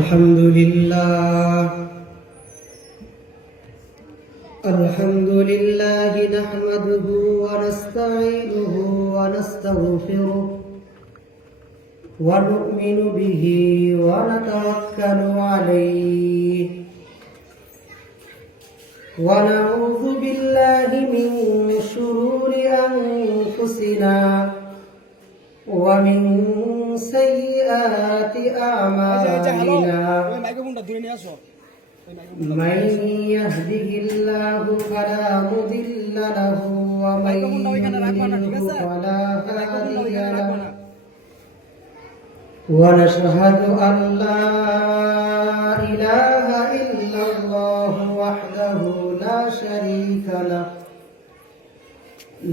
الحمد لله نحمده ونستعينه ونستغفره ونؤمن به ونتوكل عليه ونعوذ بالله من شرور أنفسنا ومن سيئات أعمالنا من يهده الله فلا مضل له ومن يضلل فلا هادي له ونشهد أن لا إله إلا الله وحده لا شريك له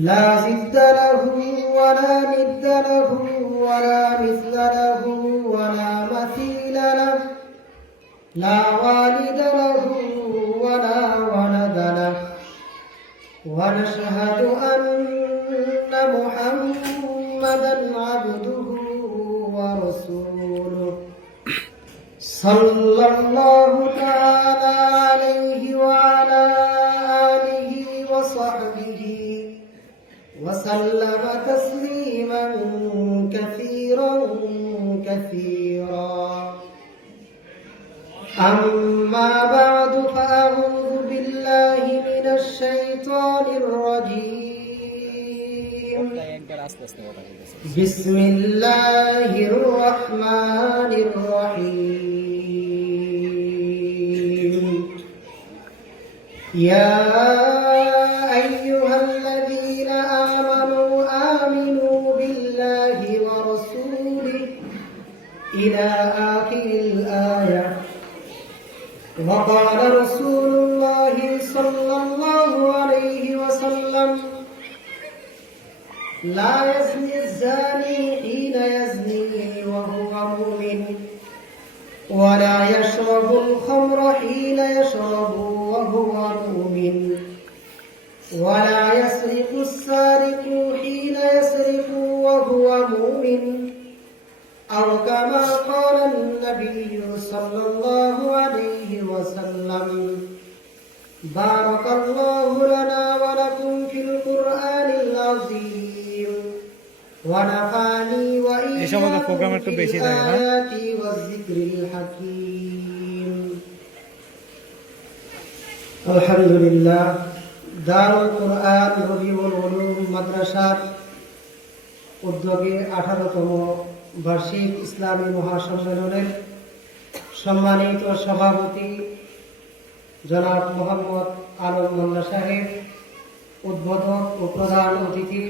لا ضد له ولا ند له ولا مثل له ولا مثيل له لا والد له ولا ولد له ونشهد أن محمدا عبده ورسوله صلى الله تعالى عليه وعلى آله وصحبه وسلم تسليما كثيرا كثيرا أما بعد فأعوذ بالله من الشيطان الرجيم بسم الله الرحمن الرحيم يا أيها الذين آمنوا آمنوا بالله ورسوله إلى آخر الآية وقال رسول الله صلى الله عليه وسلم لا يزني الزاني حين يزني وهو مؤمن ولا يشرب الخمر حين يشرب وهو مؤمن ولا يسرق السارق حين يسرق وهو مؤمن أو كما قال النبي صلى الله عليه وسلم بارك الله لنا ولكم في القرآن العظيم ونفعني وإياكم بالآيات والذكر الحكيم الحمد لله دار القرآن ربيع العلوم মাদ্রাসা উদ্যোগে 18তম বার্ষিক ইসলামী মহাসম্মেলনের সম্মানিত সভাপতি জনাব মোহাম্মদ আলম মোল্লা সাহেব, উদ্বোধক ও প্রধান অতিথি,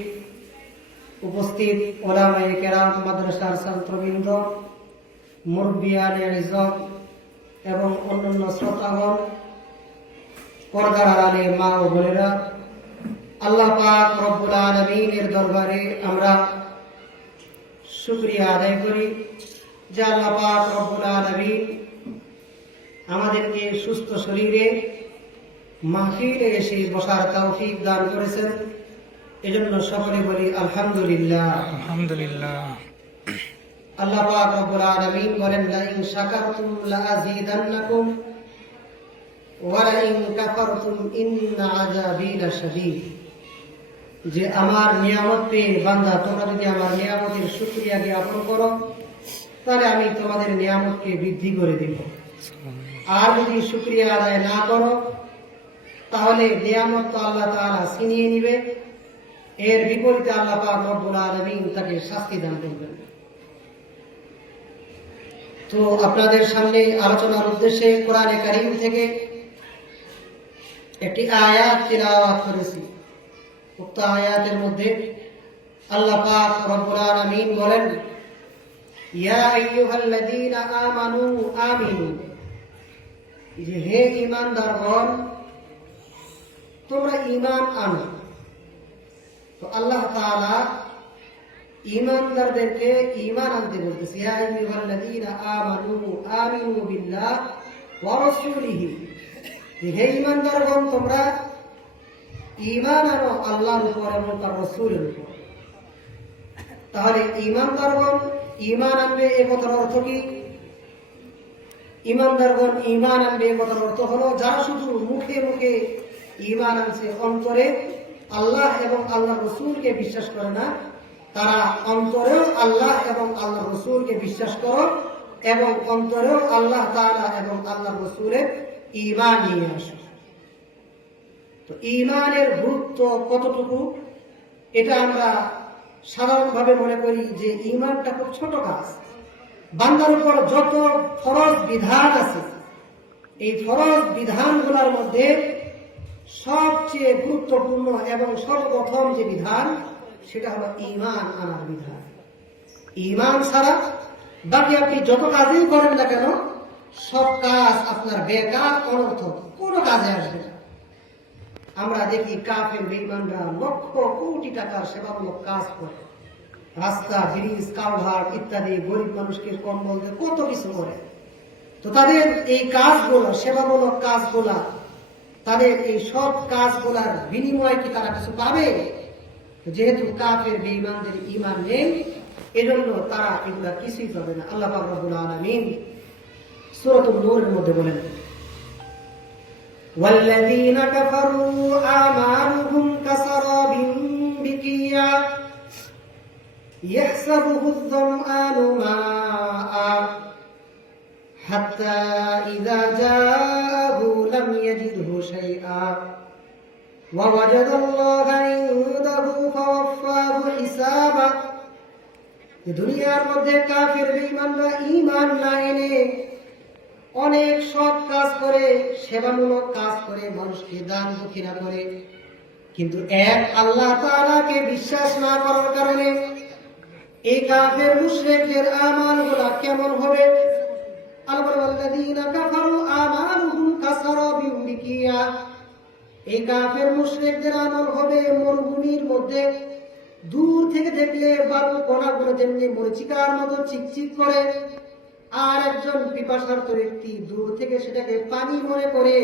উপস্থিত ওলামায়ে কেরাম, মাদ্রাসার ছাত্রবৃন্দ, মুরব্বিয়ানে ইজ্জত এবং অন্যান্য শ্রোতাগণ, পর্দার আড়ালে মা ও বোনেরা, আল্লাহ পাক রব্বুল আলামিনের দরবারে আমরা শুকরিয়া আদায় করি যে আল্লাহ পাক রব্বুল আলামিন আমাদেরকে সুস্থ শরীরে মাহফিলে এসে বসার তৌফিক দান করেছেন। এজন্য সকলে বলি আলহামদুলিল্লাহ। আলহামদুলিল্লাহ। আল্লাহ পাক রব্বুল আলামিন বলেন লা ইন শাকারতুম লা আযীদান্নাকুম ওয়া লা ইন কাফারতুম ইন্না আযাবি লাশাদীদ। যে আমার নিয়ামত পেয়ে বান্দা তোমরা যদি আমার নিয়ামতের শুকরিয়া জ্ঞাপন করো তাহলে আমি তোমাদের নিয়ামতকে বৃদ্ধি করে দেব, আর যদি শুকরিয়া আদায় না করো তাহলে নিয়ামত তো আল্লাহ তাআলা ছিনিয়ে নিবে, এর বিপরীতে আল্লাহ পাক রব্বুল আলামিন তাকে শাস্তি দান করবেন। তো আপনাদের সামনে আলোচনার উদ্দেশ্যে কোরআনে কারীম থেকে একটি আয়াত তিলাওয়াত করেছি। উক্ত আয়াতের মধ্যে আল্লাহ পাক রব্বুল আলামিন বলেন ইয়া আইয়ুহাল্লাযীনা আমানু আমিনু, যে হে ঈমানদারগণ তোমরা ঈমান আনো। তো আল্লাহ তাআলা ঈমানদারদেরকে ঈমান আনতে বলতেছে ইয়া আইয়ুহাল্লাযীনা আমানু আমিনু বিল্লাহ ওয়া রাসূলিহি, হে ঈমানদারগণ তোমরা ঈমান আনো আল্লাহর উপর এবং তার রাসূলের উপর। তাহলে ঈমানদারগণ ঈমান আনবে এ কথার অর্থ কি? ইমানদারগণ ঈমান আনবে, কথার অর্থ হলো যারা শুধু মুখে মুখে ঈমান আনছে, অন্তরে আল্লাহ এবং আল্লাহ রসুলকে বিশ্বাস করে না, তারা অন্তরেও আল্লাহ এবং আল্লাহ রসুলকে বিশ্বাস করো এবং অন্তরেও আল্লাহ তাআলা এবং আল্লাহ রসুলের ঈমান নিয়ে আসো। তো ঈমানের গুরুত্ব কতটুকু এটা আমরা সাধারণভাবে মনে করি যে ঈমানটা খুব ছোট কাজ। বান্দার উপর যত ফরজ বিধান আছে, এই ফরজ বিধানগুলোর মধ্যে সবচেয়ে গুরুত্বপূর্ণ এবং সর্বপ্রথম যে বিধান সেটা হলো ঈমান আনার বিধান। ঈমান ছাড়া বাকি আপনি যত কাজই করেন না কেন, সব কাজ আপনার বেকার, অনর্থক, কোনো কাজে আসবে না। আমরা দেখি কাফের বেঈমানরা লক্ষ কোটি টাকার সেবামূলক কাজ করে, রাস্তা, ব্রিজ, কালভার্ট ইত্যাদি, গরিব মানুষকে কম্বল দিয়ে কত কিছু করে। তো তাদের এই কাজগুলো, সেবামূলক কাজগুলা, তাদের এই সব কাজগুলার বিনিময়ে কি তারা কিছু পাবে? যেহেতু কাফের বেঈমানদের ঈমান নেই, এজন্য তারা এগুলা কিছুই পাবে না। আল্লাহ পাক রব্বুল আলামিন সূরাতুন নূরের মধ্যে বলেন, ওয়াল্লাযীনা কাফারু আমালুহুম কাসারাবিন বিকিয়া يحسبه الظمآن ماء حتى إذا جاءه لم يجده شيئا ووجد الله عنده فوفاه حسابه। দুনিয়ার মধ্যে কাফের বেঈমানরা ঈমান না এনে অনেক সৎ কাজ করে, সেবামূলক কাজ করে, মানুষকে দান দক্ষিণা করে, কিন্তু এক আল্লাহ তাআলাকে বিশ্বাস না করার কারণে এই কাফের মুশরিকদের আমালগুলো কেমন হবে? আল-ওয়াল্লাযীনা কাফারু আমালুহুম কাসারাবিন বিকিয়া, এই কাফের মুশরিকদের আমল হবে মরুভূমির মধ্যে দূর থেকে দেখলে বালু কণাগুলো যেমনি মরিচিকার মতো চিকচিক করে, আর একজন পিপাসার্ত ব্যক্তি দূর থেকে সেটাকে পানি মনে করে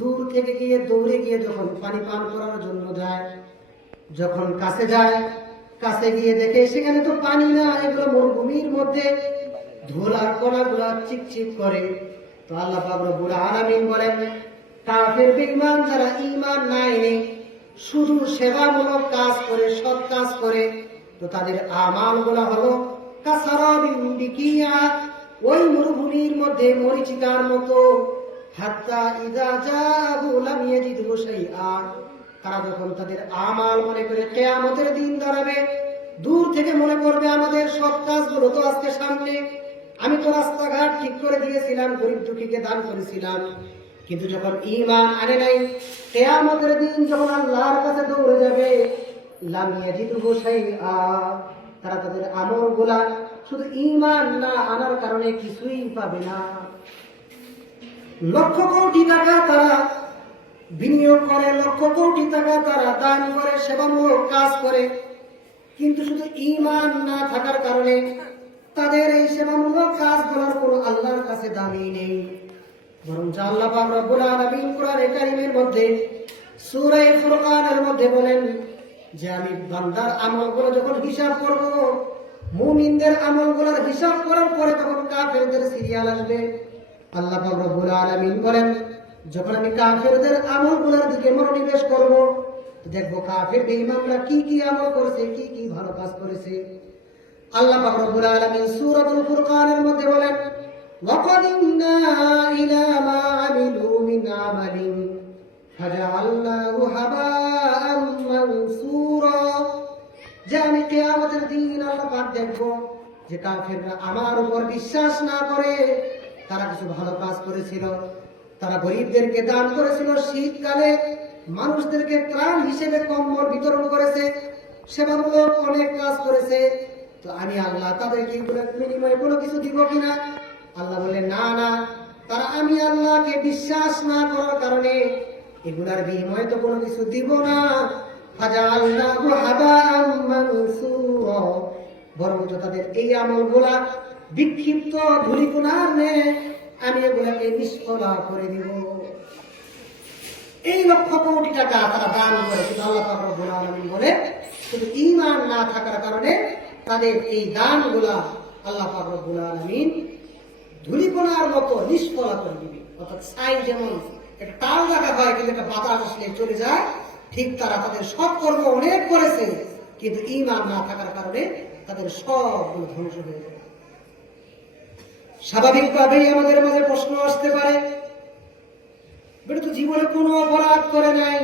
দূর থেকে গিয়ে দৌড়ে গিয়ে যখন পানি পান করার জন্য যায়, যখন কাছে যায়, কাছে গিয়ে দেখে সেখানে তো পানি না, এগুলো মরুভূমির মধ্যে ধুলার কণাগুলো চিকচিক করে। তো আল্লাহ পাক রব্বুল আলামিন বলেন, কাফের বেঈমান যারা ঈমান না এনে শুধু সেবামূলক কাজ করে, সৎ কাজ করে, তো তাদের আমালগুলো হলো কাসারাবিন বিকিয়া, ওই মরুভূমির মধ্যে মরিচিকার মতো। হাত্তা ইযা জাআহু লাম ইয়াজিদহু শাইআ, তারা যখন তাদের আমাল মনে করে কিয়ামতের দিন দাঁড়াবে, দূর থেকে মনে করবে আমাদের সব কাজগুলো তো আজকে সামনে, আমি তো রাস্তাঘাট ঠিক করে দিয়েছিলাম, গরিব দুঃখীকে দান করেছিলাম, কিন্তু যখন ঈমান আনে নাই, কিয়ামতের দিন যখন আল্লাহর কাছে দৌড়ে যাবে, লাম ইয়াজিদহু শাইআ, তারা তাদের আমলগুলা শুধু ঈমান না আনার কারণে কিছুই পাবে না। লক্ষ কোটি টাকা তারা বিনিয়োগ করে, লক্ষ কোটি টাকা তারা দান করে, সেবামূলক কাজ করে, কিন্তু শুধু ঈমান না থাকার কারণে তাদের এই সেবামূলক কাজগুলোর কোনো আল্লাহর কাছে দামি নেই। বরং আল্লাহ পাক রব্বুল আলামিন কোরআনে কারীমের মধ্যে সূরা ফুরকানের মধ্যে বলেন যে আমি বান্দার আমলগুলো যখন হিসাব করব, মুমিনদের আমলগুলোর হিসাব করার পরে তখন কাফেরদের সিরিয়াল আসবে। আল্লাহ পাক রব্বুল আলামিন বলেন, যখন আমি কাফেরদের আমলগুলোর দিকে মনোনিবেশ করব, দেখবো কাফের বেঈমানরা কি কি আমল করেছে, কি কি ভালো কাজ করেছে। আল্লাহ পাক রব্বুল আলামিন সূরাতুল ফুরকানের মধ্যে বলেন, ওয়াকাদিমনা ইলা মা আমিলু মিন আমালিন ফাজআলনাহু হাবাআম মানসুরা, যে আমি কিয়ামতের দিন আল্লাহ পাক দেখবো যে কাফেররা আমার উপর বিশ্বাস না করে তারা কিছু ভালো কাজ করেছিল, তারা গরিবদেরকে দান করেছিল, শীতকালে মানুষদেরকে ত্রাণ হিসেবে কম্বল বিতরণ করেছে, সেবামূলক অনেক কাজ করেছে, তো আমি আল্লাহ তাদেরকে বিনিময়ে কোনো কিছু দিব কিনা? আল্লাহ বলে না না, তারা আমি আল্লাহকে বিশ্বাস না করার কারণে এগুলার বিনিময়ে তো কোনো কিছু দিব না। ফাজআলনাহু হাবাআম মানসুরা, বরঞ্চ তাদের এই আমলগুলা বিক্ষিপ্ত ধূলিকণার ন্যায় আমি এগুলাকে নিষ্ফলা করে দিব। এই লক্ষ কোটি টাকা তারা দান করে, কিন্তু আল্লাহ পাক রব্বুল আলামিন বলে শুধু ঈমান না থাকার কারণে তাদের এই দানগুলা আল্লাহ পাক রব্বুল আলামিন ধূলিকণার মতো নিষ্ফলা করে দিবে। অর্থাৎ ছাই যেমন একটা তাল রাখা হয় কিন্তু একটা বাতাস আসলে চলে যায়, ঠিক তারা তাদের সৎকর্ম অনেক করেছে কিন্তু ঈমান না থাকার কারণে তাদের সবগুলো ধ্বংস হয়ে যায়। স্বাভাবিকভাবেই আমাদের মাঝে প্রশ্ন আসতে পারে, বেটা তো জীবনে কোনো অপরাধ করে নাই,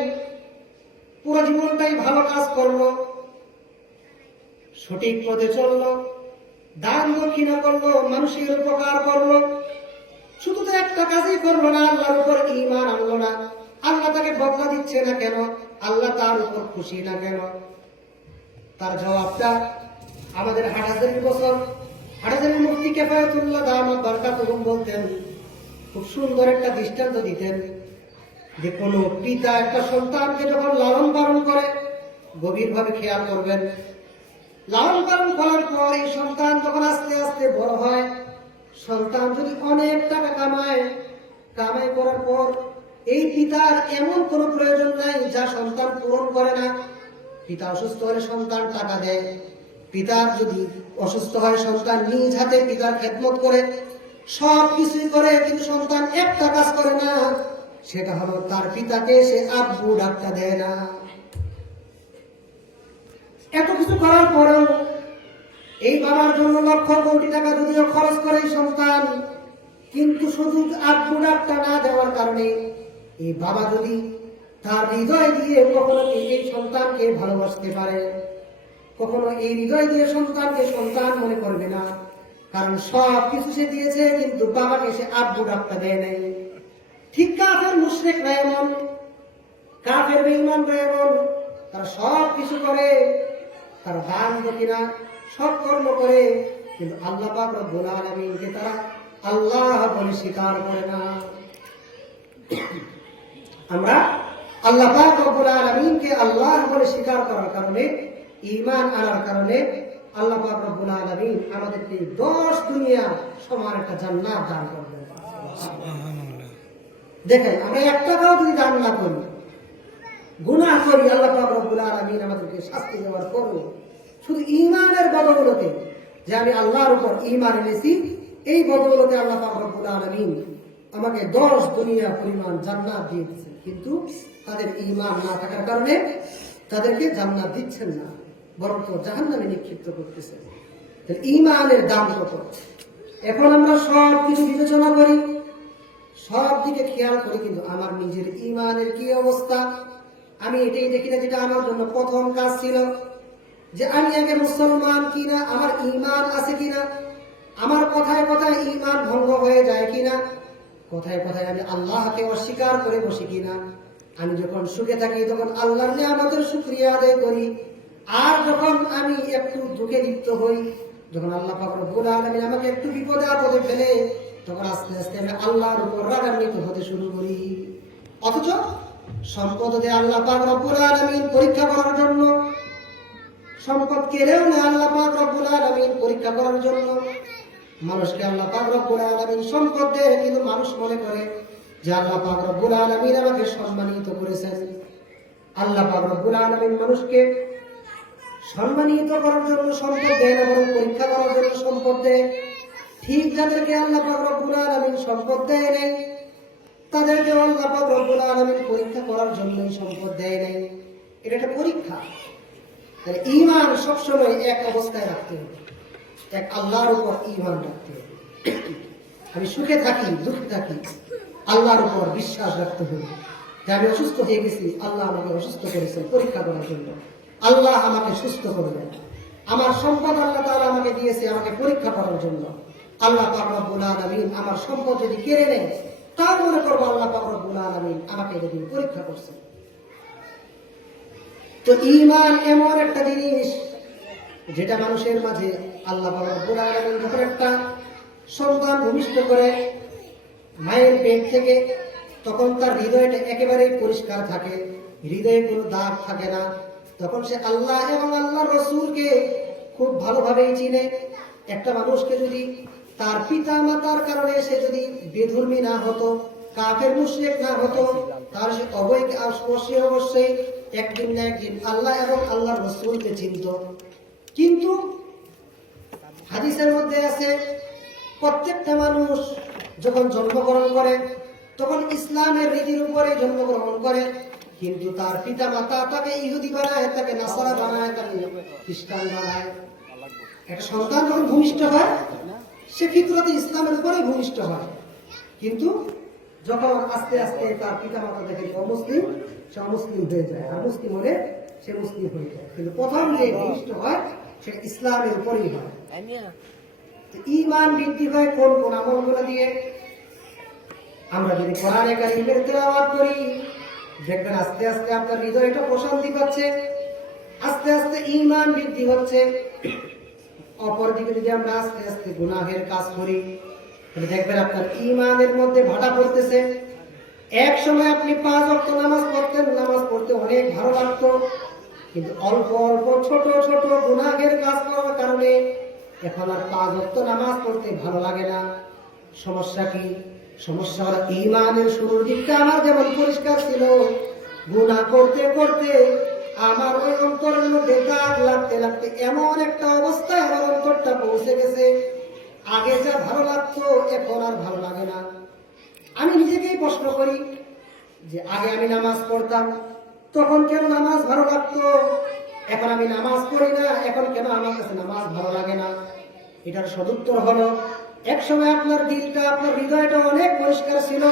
পুরো জীবনটাই ভালো কাজ করলো, সঠিক পথে চললো, দান দক্ষিণা করলো, মানুষের উপকার করলো, শুধু তো একটা কাজই করলো না, আল্লাহর উপর ঈমান আনলো না, আল্লাহ তাকে বদলা দিচ্ছে না কেন, আল্লাহ তার উপর খুশি না কেন? তার জবাবটা আমাদের হাটাজারির বছর হাটাজারির মুফতি কিফায়াতুল্লাহ দামাত বারাকাতুহুম বলতেন, খুব সুন্দর একটা দৃষ্টান্ত দিতেন যে কোনো পিতা একটা সন্তানকে যখন লালন পালন করে, গভীরভাবে খেয়াল করবেন, লালন পালন করার পর এই সন্তান যখন আস্তে আস্তে বড় হয়, সন্তান যদি অনেক টাকা কামাই করার পর এই পিতার এমন কোনো প্রয়োজন নাই যা সন্তান পূরণ করে না। পিতা অসুস্থ হলে সন্তান টাকা দেয়, পিতার যদি অসুস্থ হয় সন্তান নিজ হাতে পিতার খেদমত করে, সব কিছুই করে, কিন্তু সন্তান একটা কাজ করে না, সেটা হলো তার পিতাকে সে আব্বু ডাকতে দেয় না। এত কিছু করার পরেও এই বাবার জন্য লক্ষ কোটি টাকা যদিও খরচ করে সন্তান, কিন্তু শুধু আব্বু ডাকটা না দেওয়ার কারণে এই বাবা যদি তার হৃদয় দিয়ে কখনো এই সন্তানকে ভালোবাসতে পারে, কখনো এই হৃদয় দিয়ে সন্তানকে সন্তান মনে করবে না, কারণ সব কিছু সে দিয়েছে কিন্তু বাবাকে সে আব্বু ডাকটা দেয় নাই। ঠিক কাফের মুশরিকরা এমন, কাফের বেঈমানরা এমন, তারা সব কিছু করে, তারা দান দক্ষিণা সব কর্ম করে, কিন্তু আল্লাহ পাক রব্বুল আলামিনকে তারা আল্লাহ বলে স্বীকার করে না। আমরা আল্লাহ পাক রব্বুল আলামিনকে আল্লাহ বলে স্বীকার করার কারণে, ঈমান আনার কারণে আল্লাহ পাক রব্বুল আলামিন আমাদেরকে 10 দুনিয়া সমান একটা জান্নাত দান করবেন। দেখেন, আমরা একটা টাকাও যদি দান না করি, গুনাহ করি, আল্লাহ পাক রব্বুল আলামিন আমাদেরকে শাস্তি দেওয়ার পরও শুধু ঈমানের বদৌলতে, যে আমি আল্লাহর উপর ঈমান এনেছি, এই বদৌলতে আল্লাহ পাক রব্বুল আলামিন আমাকে 10 দুনিয়া পরিমাণ জান্নাত দিয়ে দিচ্ছেন, কিন্তু তাদের ঈমান না থাকার কারণে তাদেরকে জান্নাত দিচ্ছেন না, বরং তো জাহান্নামে নিক্ষিপ্ত করতেছেন। তাহলে ঈমানের দাম কত? এখন আমরা সব কিছু বিবেচনা করি, সব দিকে খেয়াল করি, কিন্তু আমার নিজের ঈমানের কি অবস্থা? আমি এটাই দেখি না যেটা আমার জন্য প্রথম কাজ ছিল, যে আমি আগে মুসলমান কিনা, আমার ঈমান আছে কিনা, আমার কথায় কথায় ঈমান ভঙ্গ হয়ে যায় কিনা, কথায় কথায় আমি আল্লাহকে অস্বীকার করে বসি কিনা, আমি যখন সুখে থাকি তখন আল্লাহর নিয়ামতের শুকরিয়া আদায় করি, আর যখন আমি একটু দুঃখে লিপ্ত হই, যখন আল্লাহ পাক রব্বুল আলামিন আমাকে একটু বিপদে আপদে ফেলে, তখন আস্তে আস্তে আমি আল্লাহর উপর রাগান্বিত হতে শুরু করি। অথচ সম্পদ দিয়ে আল্লাহ পাক রব্বুল আলামিন পরীক্ষা করার জন্য, সম্পদ কেড়েও না আল্লাহ পাক রব্বুল আলামিন পরীক্ষা করার জন্য। মানুষকে আল্লাহ পাক রব্বুল আলামিন সম্পদ দেয়, কিন্তু মানুষ মনে করে যে আল্লাহ পাক রব্বুল আলামিন আমাকে সম্মানিত করেছেন। আল্লাহ পাক রব্বুল আলামিন মানুষকে সম্মানিত করার জন্য সম্পদ দেয় না, বরং পরীক্ষা করার জন্য সম্পদ দেয়। ঠিক যাদেরকে আল্লাহ পাক রব্বুল আলামিন সম্পদ দেয় নাই, তাদেরকে আল্লাহ পাক রব্বুল আলামিন পরীক্ষা করার জন্যই সম্পদ দেয় নাই। এটা একটা পরীক্ষা। তাহলে ঈমান সবসময় এক অবস্থায় রাখতে হবে, এক আল্লাহর উপর ঈমান রাখতে হবে। আমি সুখে থাকি, দুঃখে থাকি, আল্লাহর উপর বিশ্বাস রাখতে হবে যে আমি অসুস্থ হয়ে গেছি, আল্লাহ আমাকে অসুস্থ করেছেন পরীক্ষা করার জন্য, আল্লাহ আমাকে সুস্থ করবেন। আমার সম্পদ আল্লাহ তাআলা আমাকে দিয়েছে আমাকে পরীক্ষা করার জন্য। আল্লাহ পাক রব্বুল আলামিন আমার সম্পদ যদি কেড়ে নেয়, তাও মনে করবো আল্লাহ পাক রব্বুল আলামিন আমাকে এদিন পরীক্ষা করছেন। তো ঈমান এমন একটা জিনিস যেটা মানুষের মাঝে আল্লাহ পাক রব্বুল আলামিন যখন একটা সন্তান ভূমিষ্ঠ করে মায়ের পেট থেকে, তখন তার হৃদয়টা একেবারেই পরিষ্কার থাকে, হৃদয়ে কোনো দাগ থাকে না। তখন সে আল্লাহ এবং আল্লাহর রাসূলকে খুব ভালোভাবেই চিনে। একটা মানুষকে যদি তার পিতা মাতার কারণে সে যদি বেধর্মী না হতো, কাফের মুশরিক না হতো, তার সে অবশ্যই একদিন না একদিন আল্লাহ এবং আল্লাহর রাসূলকে চিনত। কিন্তু হাদিসের মধ্যে আছে প্রত্যেকটা মানুষ যখন জন্মগ্রহণ করে তখন ইসলামের রীতির উপরে জন্মগ্রহণ করে, কিন্তু তার পিতা মাতা তাকে ইহুদি বানায়, তাকে নাসারা বানায়, তাকে খ্রিস্টান বানায়। একটা সন্তান যখন ভূমিষ্ঠ হয় সে ফিতরতে ইসলামের উপরে ভূমিষ্ঠ হয়, কিন্তু যখন আস্তে আস্তে তার পিতা মাতা দেখে অমুসলিম, সে অমুসলিম হয়ে যায়, আর মুসলিম হলে সে মুসলিম হয়ে যায়। কিন্তু প্রথম যে ভূমিষ্ঠ হয় সেটা ইসলামের উপরেই হয়। ঈমান বৃদ্ধি হয় কোন কোন আমলগুলো দিয়ে? আমরা যদি কোরআনে কারীমের তেলাওয়াত করি, দেখবেন আস্তে আস্তে আপনার হৃদয়টা প্রশান্তি পাচ্ছে, আস্তে আস্তে ঈমান বৃদ্ধি হচ্ছে। অপরদিকে যদি আমরা আস্তে আস্তে গুনাহের কাজ করি, তাহলে দেখবেন আপনার ঈমানের মধ্যে ভাটা পড়তেছে। এক সময় আপনি 5 ওয়াক্ত নামাজ পড়তেন, নামাজ পড়তে অনেক ভালো লাগতো, কিন্তু অল্প অল্প ছোট ছোট গুনাহের কাজ করার কারণে এখন আর 5 ওয়াক্ত নামাজ পড়তে ভালো লাগে না। সমস্যা কি? সমস্যা হলো ঈমানের শুরুর দিকটা আমার যেমন পরিষ্কার ছিল, গুনাহ করতে করতে আমার ওই অন্তরের মধ্যে দাগ লাগতে লাগতে এমন একটা অবস্থায় আমার অন্তরটা পৌঁছে গেছে, আগে যা ভালো লাগতো এখন আর ভালো লাগে না। আমি নিজেকেই প্রশ্ন করি যে আগে আমি নামাজ পড়তাম, তখন কেন নামাজ ভালো লাগতো, এখন আমি নামাজ পড়ি না, এখন কেন আমার কাছে নামাজ ভালো লাগে না? এটার সদুত্তর হলো, এক সময় আপনার দিলটা, আপনার হৃদয়টা অনেক পরিষ্কার ছিল,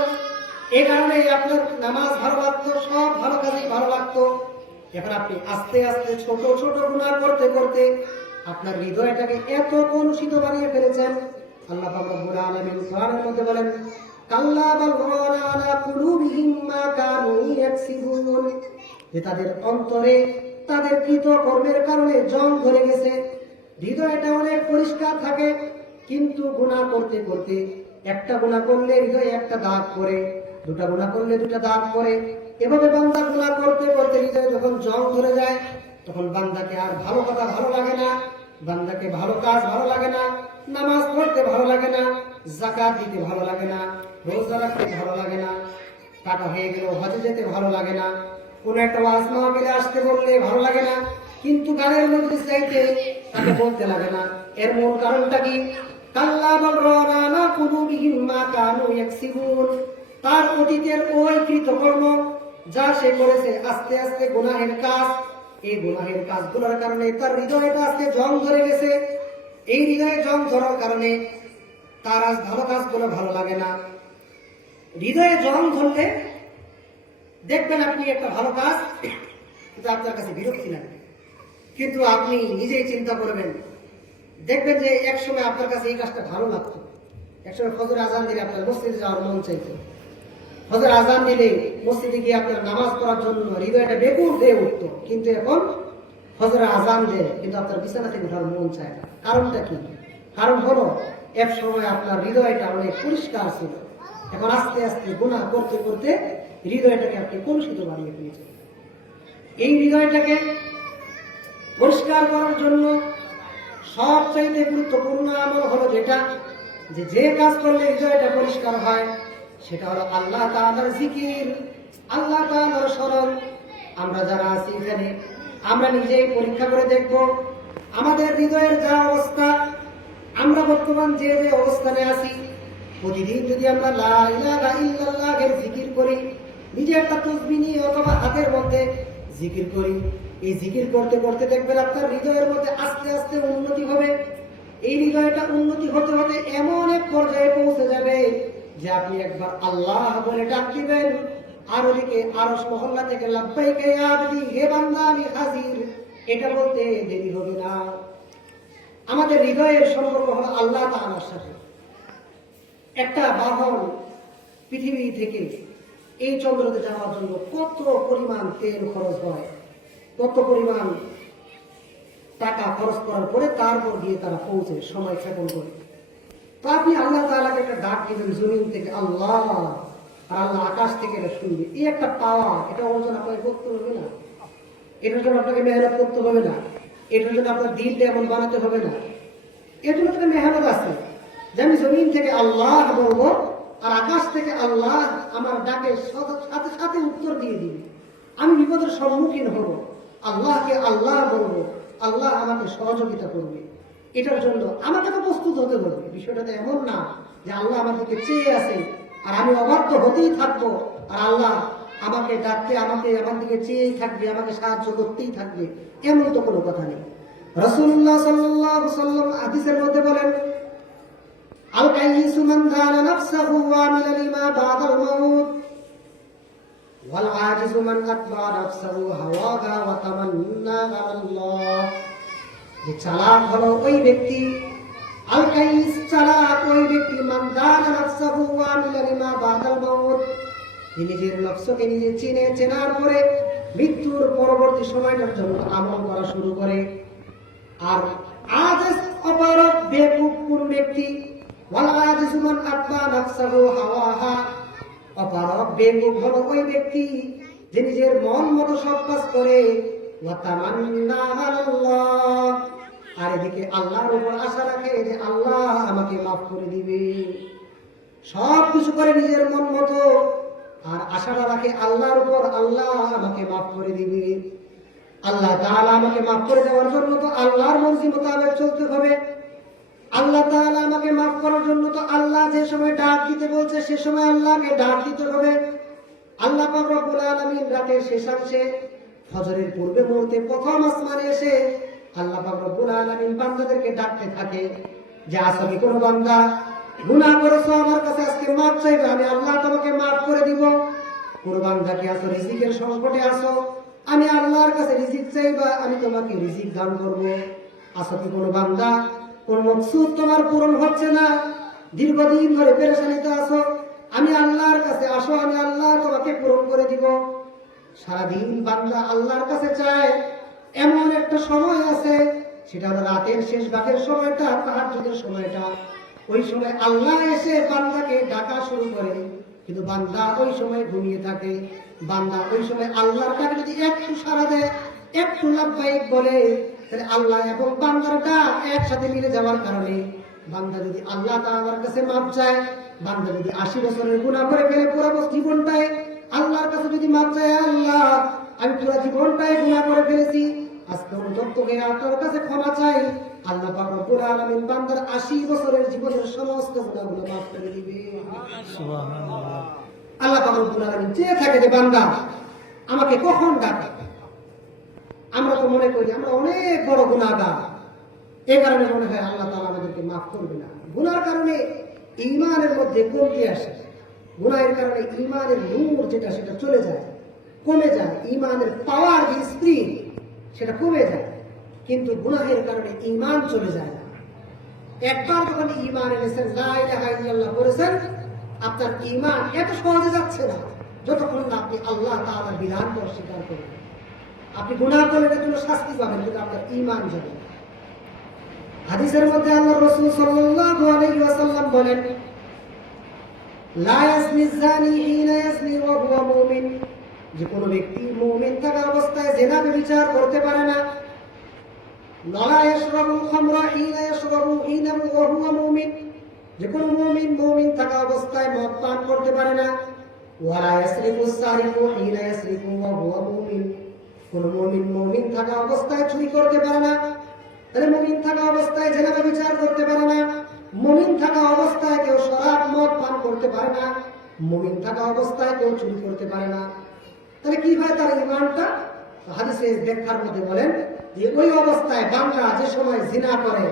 এই কারণে আপনার নামাজ ভালো লাগতো, সব ভালো কাজই ভালো লাগতো। এখন আপনি আস্তে আস্তে ছোট ছোট গুনাহ করতে করতে আপনার হৃদয়টাকে এত কলুষিত বানিয়ে ফেলেছেন। আল্লাহ পাক রব্বুল আলামিন কোরআনের মধ্যে বলেন, কাল্লা বাল রানা আলা কুলুবিহিম মা কানু ইয়াকসিবুন, যে তাদের অন্তরে তাদের কৃত কর্মের কারণে জং ধরে গেছে। হৃদয়টা অনেক পরিষ্কার থাকে, কিন্তু গুনাহ করতে করতে একটা গুনাহ করলে হৃদয়ে একটা দাগ পড়ে, দুটা গুনাহ করলে দুটা দাগ পড়ে। এভাবে বান্দা গুনাহ করতে করতে হৃদয়ে যখন জং ধরে যায়, তখন বান্দাকে আর ভালো কথা ভালো লাগে না, বান্দাকে ভালো কাজ ভালো লাগে না, নামাজ পড়তে ভালো লাগে না, যাকাত দিতে ভালো লাগে না, রোজা রাখতে ভালো লাগে না, টাকা হয়ে গেলেও হজে যেতে ভালো লাগে না, কোন একটা ওয়াজ মাহফিলে আসতে বললে ভালো লাগে না, কিন্তু গানের মধ্যে চাইতে তাকে বলতে লাগে না। এর মূল কারণটা কি? কাল্লা বাল রানা আলা কুলুবিহিম মা কানু ইয়াকসিবুন, তার অতীতের ওই কৃতকর্ম যা সে করেছে, আস্তে আস্তে গুনাহের কাজ, এই গুনাহের কাজগুলোর কারণে তার হৃদয়টা আজকে জং ধরে গেছে। এই হৃদয়ে জং ধরার কারণে তার আজ ভালো কাজগুলো ভালো লাগে না। হৃদয়ে জং ধরলে দেখবেন আপনি একটা ভালো কাজ কিন্তু আপনার কাছে বিরক্তি লাগবে, কিন্তু আপনি নিজেই চিন্তা করবেন, দেখবেন যে একসময় আপনার কাছে এই কাজটা ভালো লাগতো, একসময় ফজর আজান দিলে আপনার মসজিদে যাওয়ার মন চাইতো, ফজর আজান দিলে মসজিদে গিয়ে আপনার নামাজ পড়ার জন্য হৃদয়টা বেকুল হয়ে উঠতো, কিন্তু এখন ফজর আজান দেয় কিন্তু আপনার বিছানা থেকে উঠার মন চায় না। কারণটা কি? কারণ হলো এক সময় আপনার হৃদয়টা অনেক পরিষ্কার ছিল, এখন আস্তে আস্তে গুনাহ করতে করতে হৃদয়টাকে আপনি কলুষিত বানিয়ে ফেলেছেন। এই হৃদয়টাকে পরিষ্কার করার জন্য সবচাইতে গুরুত্বপূর্ণ আমল হলো যেটা, যে কাজ করলে হৃদয়টা পরিষ্কার হয়, সেটা হলো আল্লাহ তাআলার জিকির, আল্লাহ তাআলার স্মরণ। আমরা যারা আছি এখানে, আমরা নিজেই পরীক্ষা করে দেখব আমাদের হৃদয়ের যা অবস্থা, আমরা বর্তমান যে যে অবস্থানে আছি, প্রতিদিন যদি আমরা লা ইলাহা ইল্লাল্লাহের জিকির করি, নিজে একটা তাসবিহ নিয়ে অথবা হাতের মধ্যে জিকির করি, এই জিকির করতে করতে দেখবেন আপনার হৃদয়ের মধ্যে আস্তে আস্তে উন্নতি হবে। এই হৃদয়টা উন্নতি হতে হতে এমন এক পর্যায়ে পৌঁছে যাবে যে আপনি একবার আল্লাহ বলে ডাক দিবেন, আর ওদিকে আরশ মহল্লা থেকে লাব্বাইকা ইয়া আবদি, হে বান্দা আমি হাজির, এটা বলতে দেরি হবে না। আমাদের হৃদয়ের সম্পর্ক হলো আল্লাহ তাআলার সাথে। একটা বাহন পৃথিবী থেকে এই চন্দ্রতে যাওয়ার জন্য কত পরিমাণ তেল খরচ হয়, কত পরিমাণ টাকা খরচ করার পরে তারপর গিয়ে তারা পৌঁছে সময় ক্ষেপণ করে। তো আপনি আল্লাহ তাআলাকে একটা ডাক দিবেন জমিন থেকে আল্লাহ, আর আল্লাহ আকাশ থেকে এটা শুনবে। এই একটা পাওয়া, এটা অর্জন আপনাকে করতে হবে না, এটার জন্য আপনাকে মেহনত করতে হবে না, এটার জন্য আপনার দিলটা এমন বানাতে হবে না, এর জন্য একটা মেহনত আছে যে আমি জমিন থেকে আল্লাহ বলবো আর আকাশ থেকে আল্লাহ আমার ডাকে সাথে সাথে উত্তর দিয়ে দিবে। আমি বিপদের সম্মুখীন হব, আল্লাহকে আল্লাহ বলবো, আল্লাহ আমাকে সহযোগিতা করবে। এটার জন্য আমাকে তো প্রস্তুত হতে হবে। বিষয়টা তো এমন না যে আল্লাহ আমার দিকে চেয়ে আছে আর আমি অবাধ্য হতেই থাকবো, আর আল্লাহ আমাকে ডাকতে আমার দিকে চেয়েই থাকবে, আমাকে সাহায্য করতেই থাকবে, এমন তো কোনো কথা নেই। রাসূলুল্লাহ সাল্লাল্লাহু আলাইহি ওয়াসাল্লাম হাদিসের মধ্যে বলেন, আল কাইয়িসু মান দানা নাফসাহু ওয়া আমিলা লিমা বাদাল মাউত ওয়াল আজিজু মান আতবা নাফসাহু হাওয়াহা ওয়া তামান্না আলাল্লাহ। যে চালাক হলো ওই ব্যক্তি, আল কাইয়িস চালাক ওই ব্যক্তি, মান দানা নাফসাহু ওয়া আমিলা লিমা বাদাল মাউত, নিজের নফসকে নিজে চেনার পরে মৃত্যুর পরবর্তী সময়টার জন্য আমল করা শুরু করে। আর আজিজ অপারগ বেকুব কোন ব্যক্তি, ওয়াল আজিজু মান আতবা নাফসাহু হাওয়াহা, অপারগ বেকুব হলো ওই ব্যক্তি যে নিজের মন মতো সব কাজ করে, ওয়া তামান্না আলাল্লাহ, আর এদিকে আল্লাহর উপর আশা রাখে যে আল্লাহ আমাকে মাফ করে দিবে। সব কিছু করে নিজের মন মতো, আর আশাটা রাখে আল্লাহর উপর, আল্লাহ আমাকে মাফ করে দিবে। আল্লাহ তাআলা আমাকে মাফ করে দেওয়ার জন্য তো আল্লাহর মর্জি মোতাবেক চলতে হবে। আল্লাহ তাআলা আমাকে মাফ করার জন্য তো আল্লাহ যে সময় ডাক দিতে বলছে সে সময় আল্লাহকে ডাক দিতে হবে। আল্লাহ পাক রব্বুল আলামিন রাতের শেষাংশে ফজরের পূর্বে মুহূর্তে প্রথম আসমানে এসে আল্লাহ পাক রব্বুল আলামিন বান্দাদেরকে ডাকতে থাকে যে আসলে কোন বান্দা গুনাহ করেছো, আমার কাছে আজকে মাফ চাইবে, আমি আল্লাহ তোমাকে মাফ করে দিব। কোন বান্দা কি আছো রিজিকের সংকটে আছো, আমি আল্লাহর কাছে রিজিক চাইবা, আমি তোমাকে রিজিক দান করব। আছো কি কোন বান্দা কোন মকসুদ তোমার পূরণ হচ্ছে না, দীর্ঘদিন ধরে পেরেশানিতে আছো, আমি আল্লাহর কাছে আসো, আমি আল্লাহ তোমাকে পূরণ করে দিব। সারাদিন বান্দা আল্লাহর কাছে চায়, এমন একটা সময় আছে সেটা হলো রাতের শেষ ভাগের সময়টা, তাহাজ্জুদের সময়টা। ওই সময় আল্লাহ এসে বান্দাকে ডাকা শুরু করে, কিন্তু বান্দা ওই সময় ঘুমিয়ে থাকে। বান্দা ওই সময় আল্লাহর ডাকে যদি একটু সাড়া দেয়, একটু লাব্বাইক বলে, তাহলে আল্লাহ এবং বান্দার ডাক একসাথে মিলে যাওয়ার কারণে বান্দা যদি আল্লাহ তাআলার কাছে মাপ চায়, বান্দা যদি 80 বছরের গুনাহ করে ফেলে পুরো জীবনটায় আল্লাহর কাছে যদি মাপ চায়, আল্লাহ আমি পুরো জীবনটায় গুনাহ করে ফেলেছি, আজকে অনুতপ্ত হয়ে আপনার কাছে ক্ষমা চাই, আল্লাহ পাক রব্বুল আলামিন বান্দার 80 বছরের জীবনের সমস্ত গুনাহগুলো মাফ করে দিবে। সুবহানাল্লাহ। আল্লাহ পাক রব্বুল আলামিন চেয়ে থাকে যে বান্দা আমাকে কখন ডাকে। আমরা তো মনে করি আমরা অনেক বড় গুনাহগার, এই কারণে মনে হয় আল্লাহ তাআলা আমাদেরকে মাফ করবে না। গুনাহর কারণে ঈমানের মধ্যে কমতি আসে, গুনাহের কারণে ঈমানের নূর যেটা সেটা চলে যায়, কমে যায়, ঈমানের পাওয়ার যে স্পিড সেটা কমে যায়। কিন্তু গুনাহের কারণে ঈমান চলে যায় না। একবার যখন ঈমান এনেছেন, লা ইলাহা ইল্লাল্লাহ বলেছেন, আপনার ঈমান এত সহজে যাচ্ছে না যতক্ষণ না আপনি আল্লাহ তাআলার বিধানকে অস্বীকার করবেন। আপনি গুনাহ করলে এর জন্য শাস্তি পাবেন, কিন্তু আপনার ঈমান যাবে। হাদিসের মধ্যে আল্লাহর রাসূল সাল্লাল্লাহু আলাইহি ওয়াসাল্লাম বলেন, লা ইয়াসনি যানি হিনা ইয়াসনি ওয়া হুয়া মুমিন, যে কোনো ব্যক্তি মুমিন থাকা অবস্থায় জিনা ব্যভিচার করতে পারে না। লা ইয়াশরাবুল খামরা হিনা ইয়াশরাবু হিনা ওয়া হুয়া মুমিন, যে কোনো মুমিন থাকা অবস্থায় মদ পান করতে পারে না। ওয়া লা ইয়াসরিকুস সারিকু হিনা ইয়াসরিকু ওয়া হুয়া মুমিন, কোন মুমিন থাকা অবস্থায় চুরি করতে পারে না। তাহলে মুমিন থাকা অবস্থায় জিনা ব্যভিচার করতে পারে না, মুমিন থাকা অবস্থায় কেউ শরাব মদ পান করতে পারে না, মুমিন থাকা অবস্থায় কেউ চুরি করতে পারে না। তাহলে কি হয় তার ঈমানটা? হাদিসে ব্যাখ্যার মধ্যে বলেন যে ওই অবস্থায় বান্দা যে সময় জিনা করে,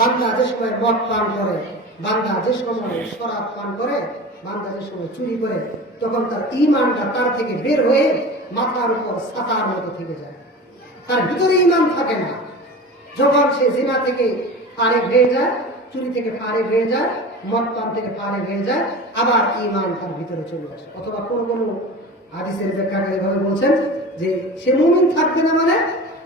বান্দা যে সময় মদ পান করে, বান্দা যে সময় শরাব পান করে, বান্দা যে সময় চুরি করে, তখন তার ঈমানটা তার থেকে বের হয়ে মাথার উপর ছাতার মতো থেকে যায়, তার ভিতরে ঈমান থাকে না। যখন সে জিনা থেকে ফারেক হয়ে যায়, চুরি থেকে ফারেক হয়ে যায়, মদ পান থেকে ফারেক হয়ে যায়, আবার ঈমান তার ভিতরে চলে আসে। অথবা কোন হাদিসের ব্যাখ্যাকারী এভাবে বলছেন যে সে মুমিন থাকবে না, মানে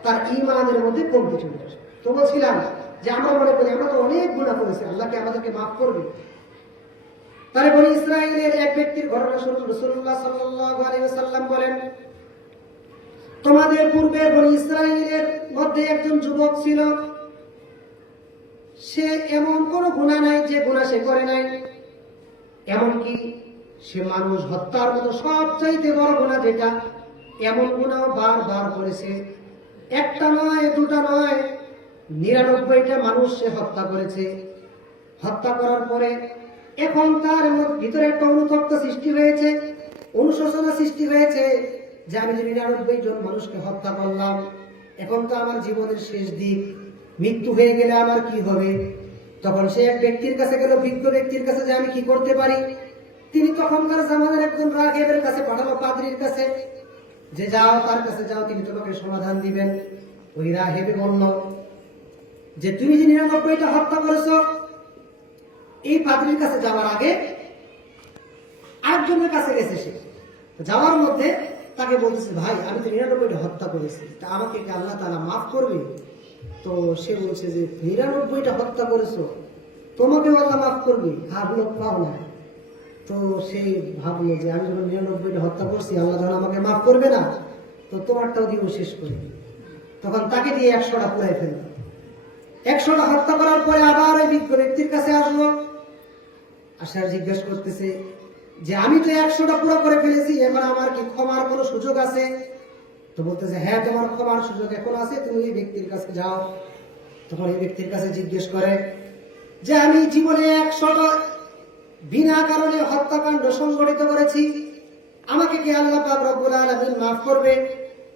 তার ঈমানের মধ্যে কমতি চলে আসে। তো বলছিলাম যে আমরা মনে করি আমরা তো অনেক গুনাহ করেছি, আল্লাহকে আমাদেরকে মাফ করবে। তাহলে বনি ইসরাইলের এক ব্যক্তির ঘটনা শুনুন। রাসূলুল্লাহ সাল্লাল্লাহু আলাইহি ওয়াসাল্লাম বলেন, তোমাদের পূর্বে বনি ইসরাইলের মধ্যে একজন যুবক ছিল, সে এমন কোন গুনাহ নাই যে গুনাহ সে করে নাই, এমনকি সে মানুষ হত্যার মতো সবচাইতে বড় গুনাহ যেটা, এমন গুনাহ বারবার করেছে। একটা নয়, দুটা নয়, 99টা মানুষ সে হত্যা করেছে। হত্যা করার পরে এখন তার ভিতরে একটা অনুতপ্ত সৃষ্টি হয়েছে, অনুশোচনা সৃষ্টি হয়েছে যে আমি যে 99 জন মানুষকে হত্যা করলাম, এখন তো আমার জীবনের শেষ দিক, মৃত্যু হয়ে গেলে আমার কি হবে। তখন সে এক ব্যক্তির কাছে গেল, বিজ্ঞ ব্যক্তির কাছে, যে আমি কি করতে পারি। তিনি তখনকার জামানার একজন রাগেবের কাছে পাঠালো, পাদ্রীর কাছে, যে যাও তার কাছে যাও, তিনি তোমাকে সমাধান দিবেন। ওই রাহেবে বলল যে তুমি যে 99টা হত্যা করেছো, এই পাদ্রীর কাছে যাওয়ার আগে আরেকজনের কাছে গেছে। সে যাওয়ার মধ্যে তাকে বলতেছে, ভাই আমি তো 99টা হত্যা করেছি, তা আমাকে কি আল্লাহ তাআলা মাফ করবে? তো সে বলছে যে 99টা হত্যা করেছো, তোমাকেও আল্লাহ মাফ করবে, ভাবলো পাও না। তো সে ভাবলো যে আমি যখন 99টা হত্যা করছি, আল্লাহ যখন আমাকে মাফ করবে না, তো তোমারটাও দিব শেষ করে। তখন তাকে দিয়ে 100টা পুরাই ফেলল। 100টা হত্যা করার পরে আবার ওই বিজ্ঞ ব্যক্তির কাছে আসলো, আসার জিজ্ঞেস করতেছে যে আমি তো 100টা পুরো করে ফেলেছি, এখন আমার কি ক্ষমার কোনো সুযোগ আছে? তো বলতেছে, হ্যাঁ তোমার ক্ষমার সুযোগ এখন আছে, তুমি এই ব্যক্তির কাছে যাও। তখন এই ব্যক্তির কাছে জিজ্ঞেস করে যে আমি জীবনে 100টা বিনা কারণে হত্যাকাণ্ড সংঘটিত করেছি, আমাকে কি আল্লাহ পাক রব্বুল আলামিন মাফ করবে?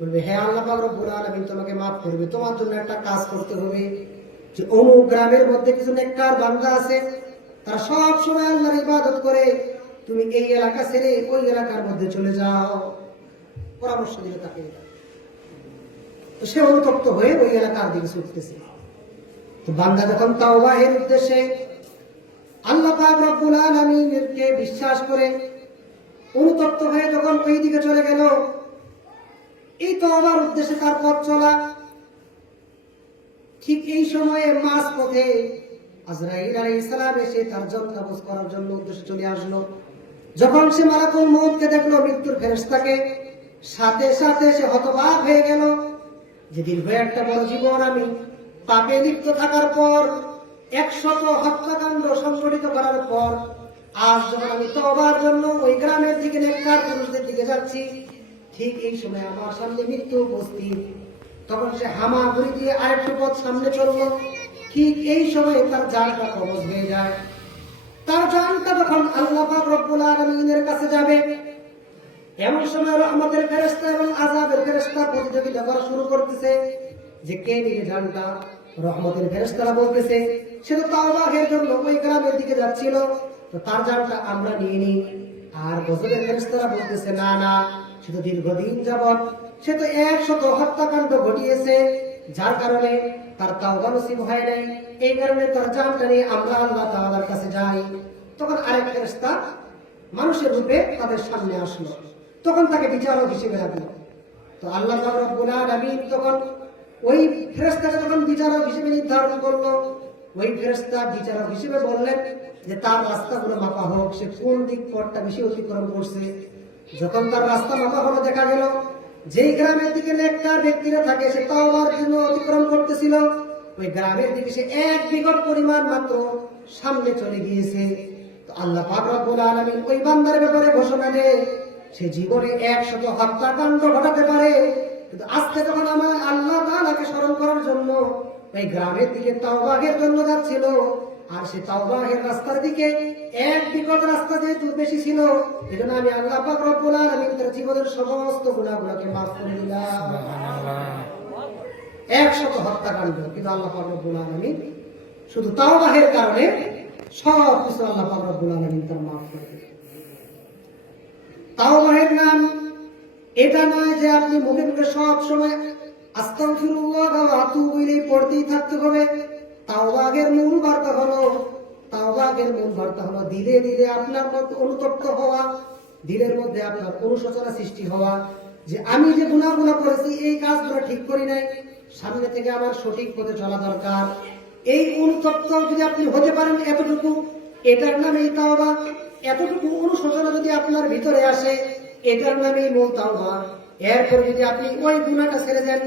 বলবে, হ্যাঁ আল্লাহ পাক রব্বুল আলামিন তোমাকে মাফ করবে। তোমার জন্য একটা কাজ করতে হবে, যে অমুক গ্রামের মধ্যে কিছু নেককার বান্দা আছে, তারা সব সময় আল্লাহর ইবাদত করে, তুমি এই এলাকা ছেড়ে ওই এলাকার মধ্যে চলে যাও। পরামর্শ দিল তাকে। তো সে অনুতপ্ত হয়ে ওই এলাকার দিকে ছুটতেছে। তো বান্দা যখন তাওবাহের উদ্দেশ্যে আল্লাহ পাক রব্বুল আলামিনকে বিশ্বাস করে অনুতপ্ত হয়ে যখন ওই দিকে চলে গেল, এই তওবার উদ্দেশ্যে তার পথ চলা, ঠিক এই সময়ে মাঝ পথে আজরাইল আলাইহিস সালাম এসে তার জান কবজ করার জন্য উদ্দেশ্যে চলে আসলো। যখন সে মালাকুল মউতকে দেখলো, মৃত্যুর ফেরেশতাকে, সাথে সাথে সে হতবাক হয়ে গেল যে দীর্ঘ একটা বড় জীবন আমি পাপে লিপ্ত থাকার পর, 100 হত্যাকাণ্ড সংঘটিত করার পর, আজ যখন আমি তওবার জন্য ওই গ্রামের দিকে নেককার পুরুষদের দিকে যাচ্ছি, ঠিক এই সময় আমার সামনে মৃত্যু উপস্থিত। তখন সে হামাগুড়ি দিয়ে আরেকটু পথ সামনে চললো। ঠিক এই সময় তার জানটা কবজ হয়ে যায়। তার জানটা যখন আল্লাহ পাক রব্বুল আলামিনের কাছে যাবে, এমন সময় রহমতের ফেরেশতা এবং আযাবের ফেরেশতা প্রতিযোগিতা করা শুরু করতেছে যে কে নিয়ে জানটা। রহমতের ফেরেশতারা বলতেছে, সে তো তাওবাহের জন্য ওই গ্রামের দিকে যাচ্ছিল, তো তার জানটা আমরা নিয়ে নিই। আর গজবের ফেরেশতারা বলতেছে, না না, সে তো দীর্ঘদিন যাবত সে তো 100 হত্যাকাণ্ড ঘটিয়েছে, যার কারণে তার তাওবা নসিব হয় নাই, এই কারণে তার জানটা নিয়ে আমরা আল্লাহ তাআলার কাছে যাই। তখন আরেক ফেরেশতা মানুষের রূপে তাদের সামনে আসলো, তখন তাকে বিচারক হিসেবে রাখলো। তো আল্লাহ পাক রব্বুল আলামিন তখন ওই ফেরেশতাকে যখন বিচারক হিসেবে নির্ধারণ করলো, ওই ফেরেশতা বিচারক হিসেবে বললেন যে তার রাস্তাগুলো মাপা হোক, সে কোন দিক পথটা বেশি অতিক্রম করছে। যখন তার রাস্তা মাপা হলো, দেখা গেল যেই গ্রামের দিকে নেককার ব্যক্তিরা থাকে সে তাওবার জন্য অতিক্রম করতেছিল, ওই গ্রামের দিকে সে 1 বিঘত পরিমাণ মাত্র সামনে চলে গিয়েছে। তো আল্লাহ পাক রব্বুল আলামিন ওই বান্দার ব্যাপারে ঘোষণা দেয়, সে জীবনে 100 হত্যাকাণ্ড ঘটাতে পারে, কিন্তু আজকে যখন আমার আল্লাহ তাআলাকে স্মরণ করার জন্য ওই গ্রামের দিকে তাওবাহের জন্য যাচ্ছিল, আর সে তাওবাহের রাস্তার দিকে 1 বিঘত রাস্তা যেহেতু বেশি ছিল, এজন্য আমি আল্লাহ পাক রব্বুল আলামিন তার জীবনের সমস্ত গুনাহগুলোকে মাফ করে দিলাম। 100 হত্যাকাণ্ড, কিন্তু আল্লাহ পাক রব্বুল আলামিন শুধু তাওবাহের কারণে সব কিছু আল্লাহ পাক রব্বুল আলামিন তার মাফ করে দিলেন। তাওবাহের নাম এটা নয় যে আপনি মুখে মুখে সব সময় আস্তাগফিরুল্লাহ ওয়া আতুবু ইলাইহি পড়তেই থাকতে হবে। তাওবাহের মূল বার্তা হলো দিলে দিলে আপনার মধ্যে অনুতপ্ত হওয়া, দিলের মধ্যে আপনার অনুশোচনা সৃষ্টি হওয়া যে আমি যে গুনাহগুলো করেছি, এই কাজগুলো ঠিক করি নাই, সামনে থেকে আমার সঠিক পথে চলা দরকার। এই অনুতপ্ত যদি আপনি হতে পারেন এতটুকু, এটার নামেই তাওবা। এতটুকু অনুশোচনা যদি আপনার ভিতরে আসে, এটার নামেই মূল তাওবা। এরপর যদি আপনি ওই গুনাহটা ছেড়ে দেন,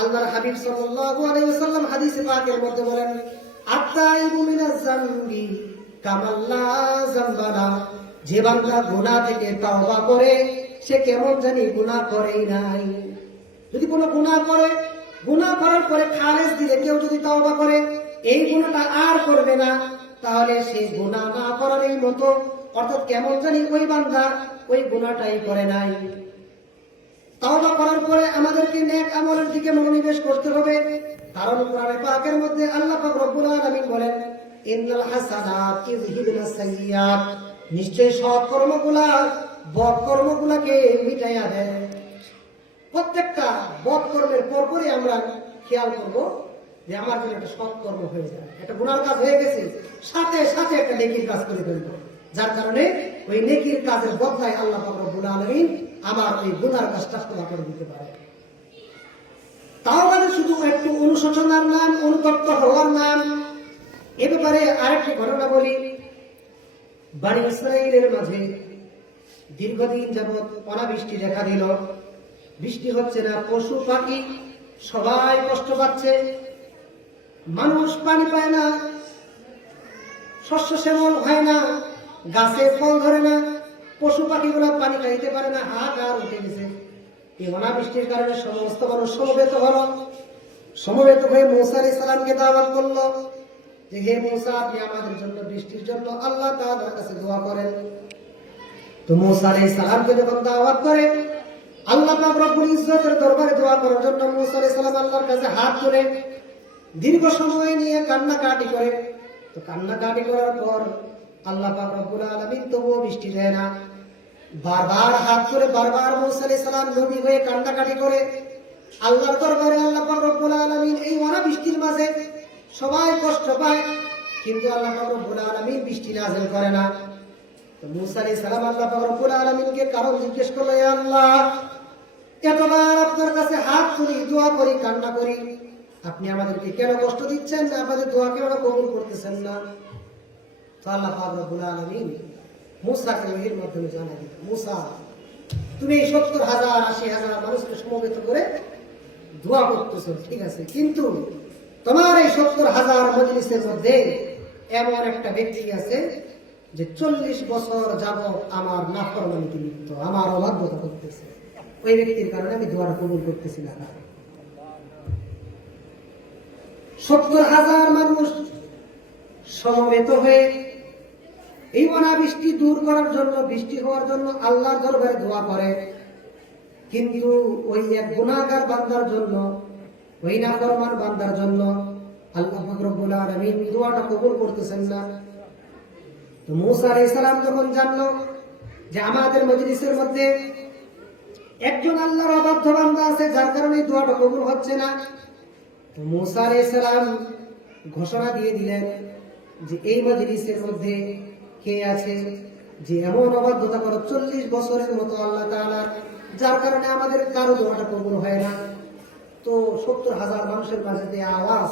আল্লাহর হাবিব সাল্লাল্লাহু আলাইহি ওয়াসাল্লাম হাদিসে পাকের মধ্যে বলেন, আত-তাইবু মিনাজ যামবি কামাল্লা যামবালা, যে বান্দা গুনাহ থেকে তাওবা করে সে কেমন জানি গুনাহ করেই নাই। যদি কোনো গুনাহ করে গুনাহ করার পরে খালেস দিলে কেউ যদি তওবা করে এই গুনাহটা আর করবে না, তাহলে সে গুনাহ না করারই মতো, অর্থাৎ কেমন জানি ওই বান্দা ওই গুনাহটাই করে নাই। তওবা করার পরে আমাদেরকে নেক আমলের দিকে মনোনিবেশ করতে হবে, কারণ কোরআনে পাকের মধ্যে আল্লাহ পাক রব্বুল আলামিন বলেন, ইন্নাল হাসানাত ইউযহিবুনাস সাইয়্যাত, নিশ্চয় সৎ কর্মগুলা বদ কর্মগুলাকে মিটাইয়া দেয়। প্রত্যেকটা বদ কর্মের পরপরই আমরা খেয়াল করব যে আমার জন্য একটা সৎ কর্ম হয়ে যায়, একটা গুনার কাজ হয়ে গেছে, সাথে সাথে একটা নেকির কাজ করে ফেলবো, যার কারণে ওই নেকির কাজের বদলায় আল্লাহ পাক রব্বুল আলামিন আমার ওই গুনার কাজটা ক্ষমা করে দিতে পারে। তাও মানে শুধু একটু অনুশোচনার নাম, অনুতপ্ত হওয়ার নাম। এ ব্যাপারে আরেকটি ঘটনা বলি। বনী ইসরাঈলের মাঝে দীর্ঘদিন যাবৎ অনাবৃষ্টি দেখা দিল, বৃষ্টি হচ্ছে না, পশু পাখি সবাই কষ্ট পাচ্ছে, মানুষ পানি পায় না, শস্য শ্যামল হয় না, গাছে ফল ধরে না, পশু পাখিগুলো পানি খাইতে পারে না, হাহাকার উঠে গেছে। এই অনাবৃষ্টির কারণে সমস্ত মানুষ সমবেত হলো, সমবেত হয়ে মূসা আলাইহিস সালামকে দাওয়াত করলো যে হে মূসা, আপনি আমাদের জন্য বৃষ্টির জন্য আল্লাহ তাআলার কাছে দোয়া করেন। তো মূসা আলাইহিস সালামকে যখন দাওয়াত করে, আল্লাহ পাক রব্বুল ইজ্জতের দরবারে দোয়া করার জন্য মূসা আলাইহিস সালাম আল্লাহর কাছে হাত তুলে দীর্ঘ সময় নিয়ে কান্নাকাটি করে। তো কান্নাকাটি করার পর আল্লাহ পাক রব্বুল আলামিন তবুও বৃষ্টি দেয় না। বারবার হাত করে বারবার মূসা আলাইহিস সালাম নবী হয়ে কান্নাকাটি করে আল্লাহর দরবারে। আল্লাহ পাক রব্বুল আলামিন এই অনাবৃষ্টির মাঝে সবাই কষ্ট পায়, কিন্তু আল্লাহ পাক রব্বুল আলামিন বৃষ্টি নাযিল করে না। তো মূসা আলাইহিস সালাম আল্লাহ পাক রব্বুল আলামিনকে কারণ জিজ্ঞেস করলো, হে আল্লাহ, এতবার আপনার কাছে হাত তুলি, দোয়া করি, কান্না করি, আপনি আমাদেরকে কেন কষ্ট দিচ্ছেন, আপনাদের দোয়া কেন কবুল করতেছেন না? তো আল্লাহ পাক রব্বুল আলামিন মূসাকে ওহীর মাধ্যমে জানাই দিলেন, মূসা, তুমি এই 70,000 80,000 মানুষকে সমবেত করে দোয়া করতেছো, ঠিক আছে, কিন্তু তোমার এই 70,000 মজলিসের মধ্যে এমন একটা ব্যক্তি আছে যে 40 বছর যাবত আমার নাফরমানিতে লিপ্ত, আমার অবাধ্যতা করতেছে, ওই ব্যক্তির কারণে আমি দোয়াটা কবুল করতেছি না। 70,000 মানুষ সমবেত হয়ে এই অনাবৃষ্টি দূর করার জন্য, বৃষ্টি হওয়ার জন্য আল্লাহর দরবারে দোয়া করে, কিন্তু ওই এক গুনাহগার বান্দার জন্য, ওই নাফরমান বান্দার জন্য আল্লাহ পাক রব্বুল আলামিন দোয়াটা কবুল করতেছেন না। তো মূসা আলাইহিস সালাম যখন জানলো যে আমাদের মজলিসের মধ্যে একজন আল্লাহর অবাধ্য বান্দা আছে, যার কারণে দোয়াটা কবুল হচ্ছে না, তো মূসা আলাইহিস সালাম ঘোষণা দিয়ে দিলেন যে এই মজলিসের মধ্যে কে আছে যে এমন অবাধ্যতা করে 40 বছরের মতো আল্লাহ তাআলা, যার কারণে আমাদের কারো দোয়াটা কবুল হয় না। তো 70,000 মানুষের মাঝে আওয়াজ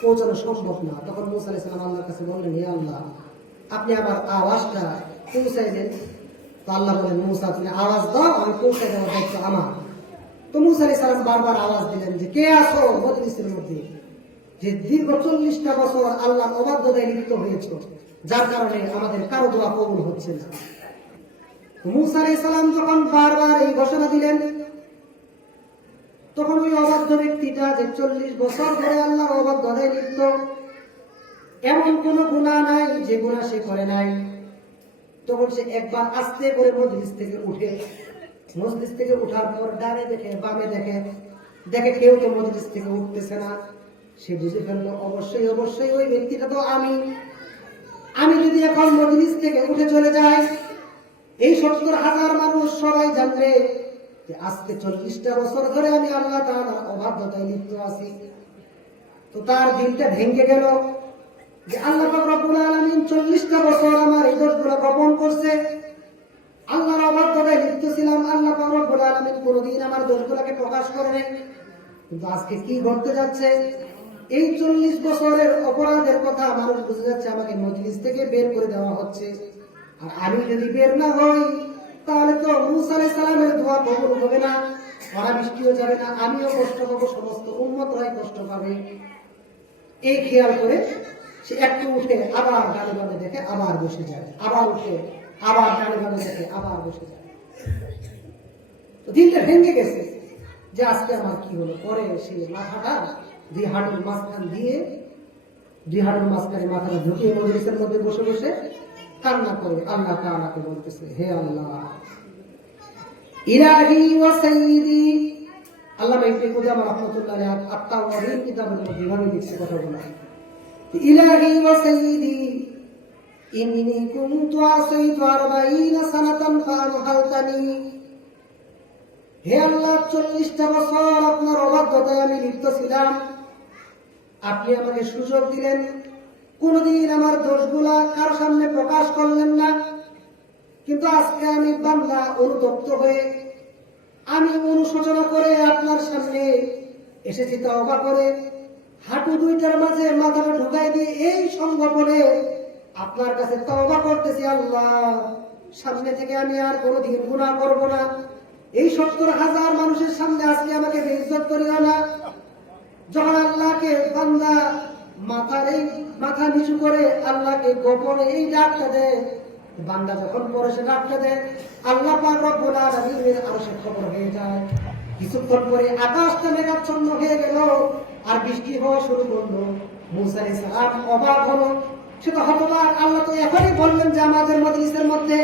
পৌঁছানো সম্ভব না। তখন মূসা আলাইহিস সালাম আল্লাহর কাছে বললেন, হে আল্লাহ, আপনি আমার আওয়াজটা পৌঁছাই দেন। তো আল্লাহ বলেন, মূসা, তুমি আওয়াজ দাও, আমি পৌঁছাই দেওয়ার দায়িত্ব আমার। তো মূসা আলাইহিস সালাম বারবার আওয়াজ দিলেন যে কে আছো মজলিসের মধ্যে, যে দীর্ঘ 40টা বছর আল্লাহর অবাধ্যতায় লিপ্ত হয়েছে, যার কারণে আমাদের কারো দোয়া কবুল হচ্ছে না। মূসা আলাইহিস সালাম যখন বারবার এই ঘোষণা দিলেন, তখন ওই অবাধ্য ব্যক্তিটা যে 40 বছর ধরে আল্লাহর অবাধ্যতায় লিপ্ত, এমন কোন গুনাহ নাই যে গুনাহ সে করে নাই, তখন সে একবার আস্তে করে মজলিস থেকে উঠে, মজলিস থেকে উঠার পর ডানে দেখে বামে দেখে, দেখে কেউ তো মজলিস থেকে উঠতেছে না। সে বুঝে ফেললো অবশ্যই অবশ্যই ওই ব্যক্তিটা তো আমি যদি এখন মজলিস থেকে উঠে চলে যাই, এই 70,000 মানুষ সবাই জানবে যে আজকে 40টা বছর ধরে আমি আল্লাহ তাআলার অবাধ্যতায় লিপ্ত আছি। তো তার দিলটা ভেঙে গেল যে আল্লাহ পাক রব্বুল আলামিন 40টা বছর আমার এই দোষগুলো গোপন করছে, আল্লাহর অবাধ্যতায় লিপ্ত ছিলাম, আল্লাহ পাক রব্বুল আলামিন কোনোদিন আমার দোষগুলোকে প্রকাশ করে নাই। কিন্তু আজকে কি ঘটতে যাচ্ছে, এই 40 বছরের অপরাধের কথা মানুষ বুঝে যাচ্ছে, আমাকে মজলিস থেকে বের করে দেওয়া হচ্ছে। আর আমি যদি বের না হই, তাহলে তো মূসা আলাইহিস সালামের দোয়া কবুল হবে না, অনাবৃষ্টিও যাবে না, আমিও কষ্ট পাবো, সমস্ত উম্মতরাই কষ্ট পাবে। এই খেয়াল করে সে একটু উঠে আবার ডানে বামে দেখে আবার বসে যায়, আবার উঠে আবার ডানে বামে দেখে আবার বসে যায়। তো দিনটা ভেঙে গেছে যে আজকে আমার কি হলো। পরে সে মাথাটা দুই হাঁটুর মাঝখানে মাথাটা ঢুকিয়ে মজলিসের মধ্যে বসে বসে কান্না করে আল্লাহ তাআলাকে বলতেছে, হে আল্লাহ, ইলাহি ওয়া সাইয়্যিদি। আল্লামা ইবনে কুদামা রাহমাতুল্লাহ আলাইহি আত-তাওয়ারীর কিতাবের মধ্যে এভাবে লিখছে কথাগুলো, ইলাহি ওয়া সাইয়্যিদি ইন্নী কুনতু আসাইতু 40 সানাতান ফাআনহালতানি। হে আল্লাহ, 40টা বছর আপনার অবাধ্যতায় আমি লিপ্ত ছিলাম, আপনি আমাকে সুযোগ দিলেন, কোনদিন আমার দোষগুলা কার সামনে প্রকাশ করলেন না। কিন্তু আজকে আমি বান্দা অনুতপ্ত হয়ে আমি অনুশোচনা করে আপনার সামনে এসেছি, তওবা করে হাঁটু দুইটার মাঝে মাথাটা ঢুকাই দিয়ে এই সংগঠনে আপনার কাছে তওবা করতেছি। আল্লাহ, সামনে থেকে আমি আর কোনোদিন গুনাহ করব না। এই 70,000 মানুষের সামনে আজকে আমাকে বেইজ্জত করিও না। যখন আল্লাহকে বান্দা মাথা নিচু করে আল্লাহকে গোপনে এই ডাকটা দেয়, বান্দা যখন পরে সে ডাকটা দেয়, আল্লাহ পাক রব্বুল আলামিনের আরশে খবর হয়ে যায়। কিছুক্ষণ পরে আকাশটা মেঘাচ্ছন্ন হয়ে গেল আর বৃষ্টি হওয়া শুরু করলো। মূসা আলাইহিস সালাম অবাক হলো, সে তো হতবাক। আল্লাহ তো এখনই বললেন যে আমাদের মজলিসের মধ্যে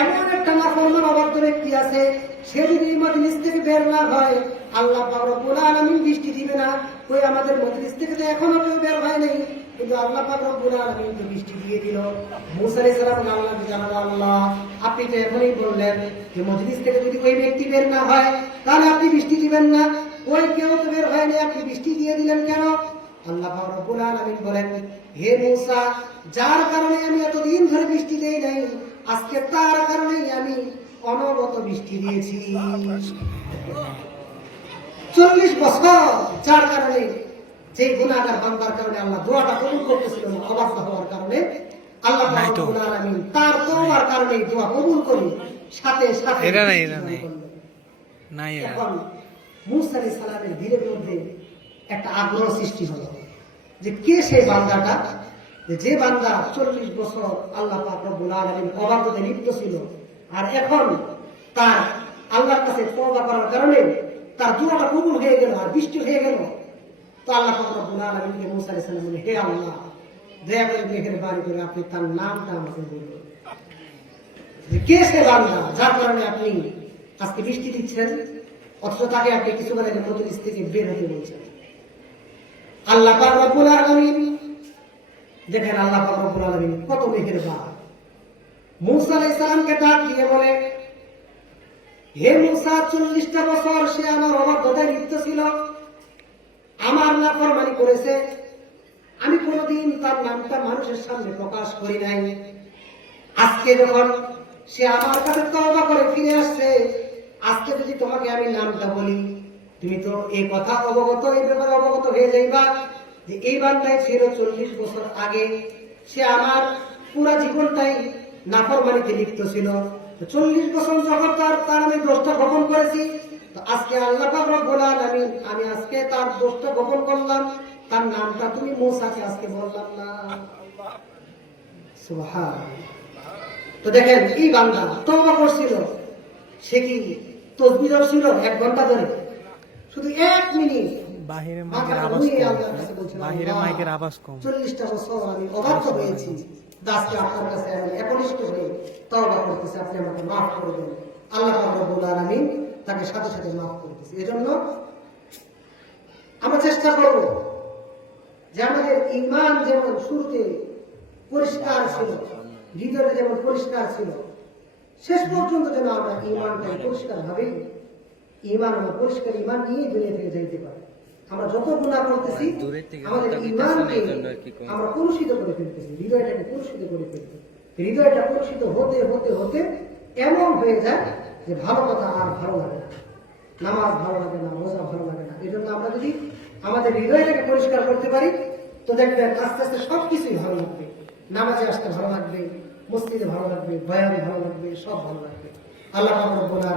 এমন একটা নাফরমান অবাধ্য ব্যক্তি আছে, সে যদি এই মজলিস থেকে বের না হয় আল্লাহ পাক রব্বুল আলামিন বৃষ্টি দিবে না। ওই আমাদের মজলিস থেকে তো এখনো কেউ বের হয় নাই, কিন্তু আল্লাহ পাক রব্বুল আলামিন তো বৃষ্টি দিয়ে দিল। মূসা আলাইহিস সালাম আল্লাহকে জানালো, আল্লাহ, আপনি তো এখনই বললেন যে মজলিস থেকে যদি ওই ব্যক্তি বের না হয় তাহলে আপনি বৃষ্টি দিবেন না। ওই কেউ তো বের হয়নি, আপনি বৃষ্টি দিয়ে দিলেন কেন? আল্লাহ পাক রব্বুল আলামিন বলেন, হে মূসা, যার কারণে আমি এতদিন ধরে বৃষ্টি দেই নাই, আজকে তার কারণেই আমি অনবরত বৃষ্টি দিয়েছি। 40 বছর যার কারণে, যে গুনাহগার বান্দার কারণে আল্লাহ দোয়াটা কবুল করতেছিল না, অবাধ্য হওয়ার কারণে আল্লাহ পাক রব্বুল আলামিন তার তওবার কারণে দোয়া কবুল করে সাথে সাথে এখন মূসা আলাইহিস সালামের দিলের মধ্যে একটা আগ্রহ সৃষ্টি হলো যে কে সেই বান্দাটা, যে বান্দা 40 বছর আল্লাহ পাক রব্বুল আলামিন অবাধ্যতায় লিপ্ত ছিল, আর এখন তার আল্লাহর কাছে তওবা করার কারণে তার দোয়াটা কবুল হয়ে গেল আর বৃষ্টি হয়ে গেল। তো আল্লাহ পাক রব্বুল আলামিনকে মূসা আলাইহিস সালাম বলে, হে আল্লাহ, দয়া করে মেহেরবানি করে আপনি তার নামটা আমাকে বলুন, যে কে সে বান্দা যার কারণে আপনি আজকে বৃষ্টি দিচ্ছেন, অথচ তাকে আপনি কিছুক্ষণ আগে মজলিস থেকে বের হতে বলছেন। আল্লাহ পাক রব্বুল আলামিন, দেখেন আল্লাহ পাক রব্বুল আলামিন কত মেহেরবান। মূসা আলাইহিস সালামকে ডাক দিয়ে বলে, হে মূসা, 40টা বছর সে আমার অবাধ্যতায় লিপ্ত ছিল, আমার নাফরমানি করেছে, আমি কোনোদিন তার নামটা মানুষের সামনে প্রকাশ করি নাই। আজকে যখন সে আমার কাছে তওবা করে ফিরে আসছে, আজকে যদি তোমাকে আমি নামটা বলি, তুমি তো এই কথা অবগত, এই ব্যাপারে অবগত হয়ে যাইবা যে এই বান্দায় ছিল 40 বছর আগে সে আমার পুরা জীবনটাই নাফরমানিতে লিপ্ত ছিল। 40 বছর যখন তার আমি দোষটা গোপন করেছি, তো আজকে আল্লাহ পাক রব্বুল আলামিন, আমি আজকে তার দোষটা গোপন করলাম, তার নামটা তুমি মূসাকে আজকে বললাম না। সুবহানাল্লাহ। তো দেখেন এই বান্দা তওবা করছিল, সে কি তসবিহ ছিল 1 ঘন্টা ধরে, শুধু 1 মিনিট বাহিরে মাইকের আওয়াজ কম। 40টা বছর আমি অবাধ্য হয়েছি, আজকে আপনার কাছে আমি একনিষ্ঠ হয়ে তওবা করতেছি, আপনি আমাকে মাফ করে দেন। আল্লাহ পাক রব্বুল আলামিন তাকে সাথে সাথে মাফ করতেছে। এজন্য আমরা চেষ্টা করব যে আমাদের ঈমান যেমন শুরুতে পরিষ্কার ছিল, হৃদয়টা যেমন পরিষ্কার ছিল, শেষ পর্যন্ত যেন আমরা ঈমানটাই পরিষ্কার ভাবে পরিষ্কার ঈমান নিয়ে দুনিয়া থেকে যাইতে পারি। আমরা যত গুনাহ করতেছি আমাদের ঈমানকে আমরা কলুষিত করে ফেলতেছি, হৃদয়টাকে কলুষিত করে ফেলতেছি। হৃদয়টা কলুষিত হতে হতে হতে এমন হয়ে যায় যে ভালো কথা আর ভালো লাগে না, নামাজ ভালো লাগে না, রোজা ভালো লাগে না। এই জন্য আমরা যদি আমাদের হৃদয়টাকে পরিষ্কার করতে পারি, তো দেখবেন আস্তে আস্তে সবকিছুই ভালো লাগবে। নামাজে আসতে ভালো লাগবে, মসজিদে ভালো লাগবে, বয়ানে ভালো লাগবে, সব ভালো লাগবে। আল্লাহ পাক রব্বুল আলামিন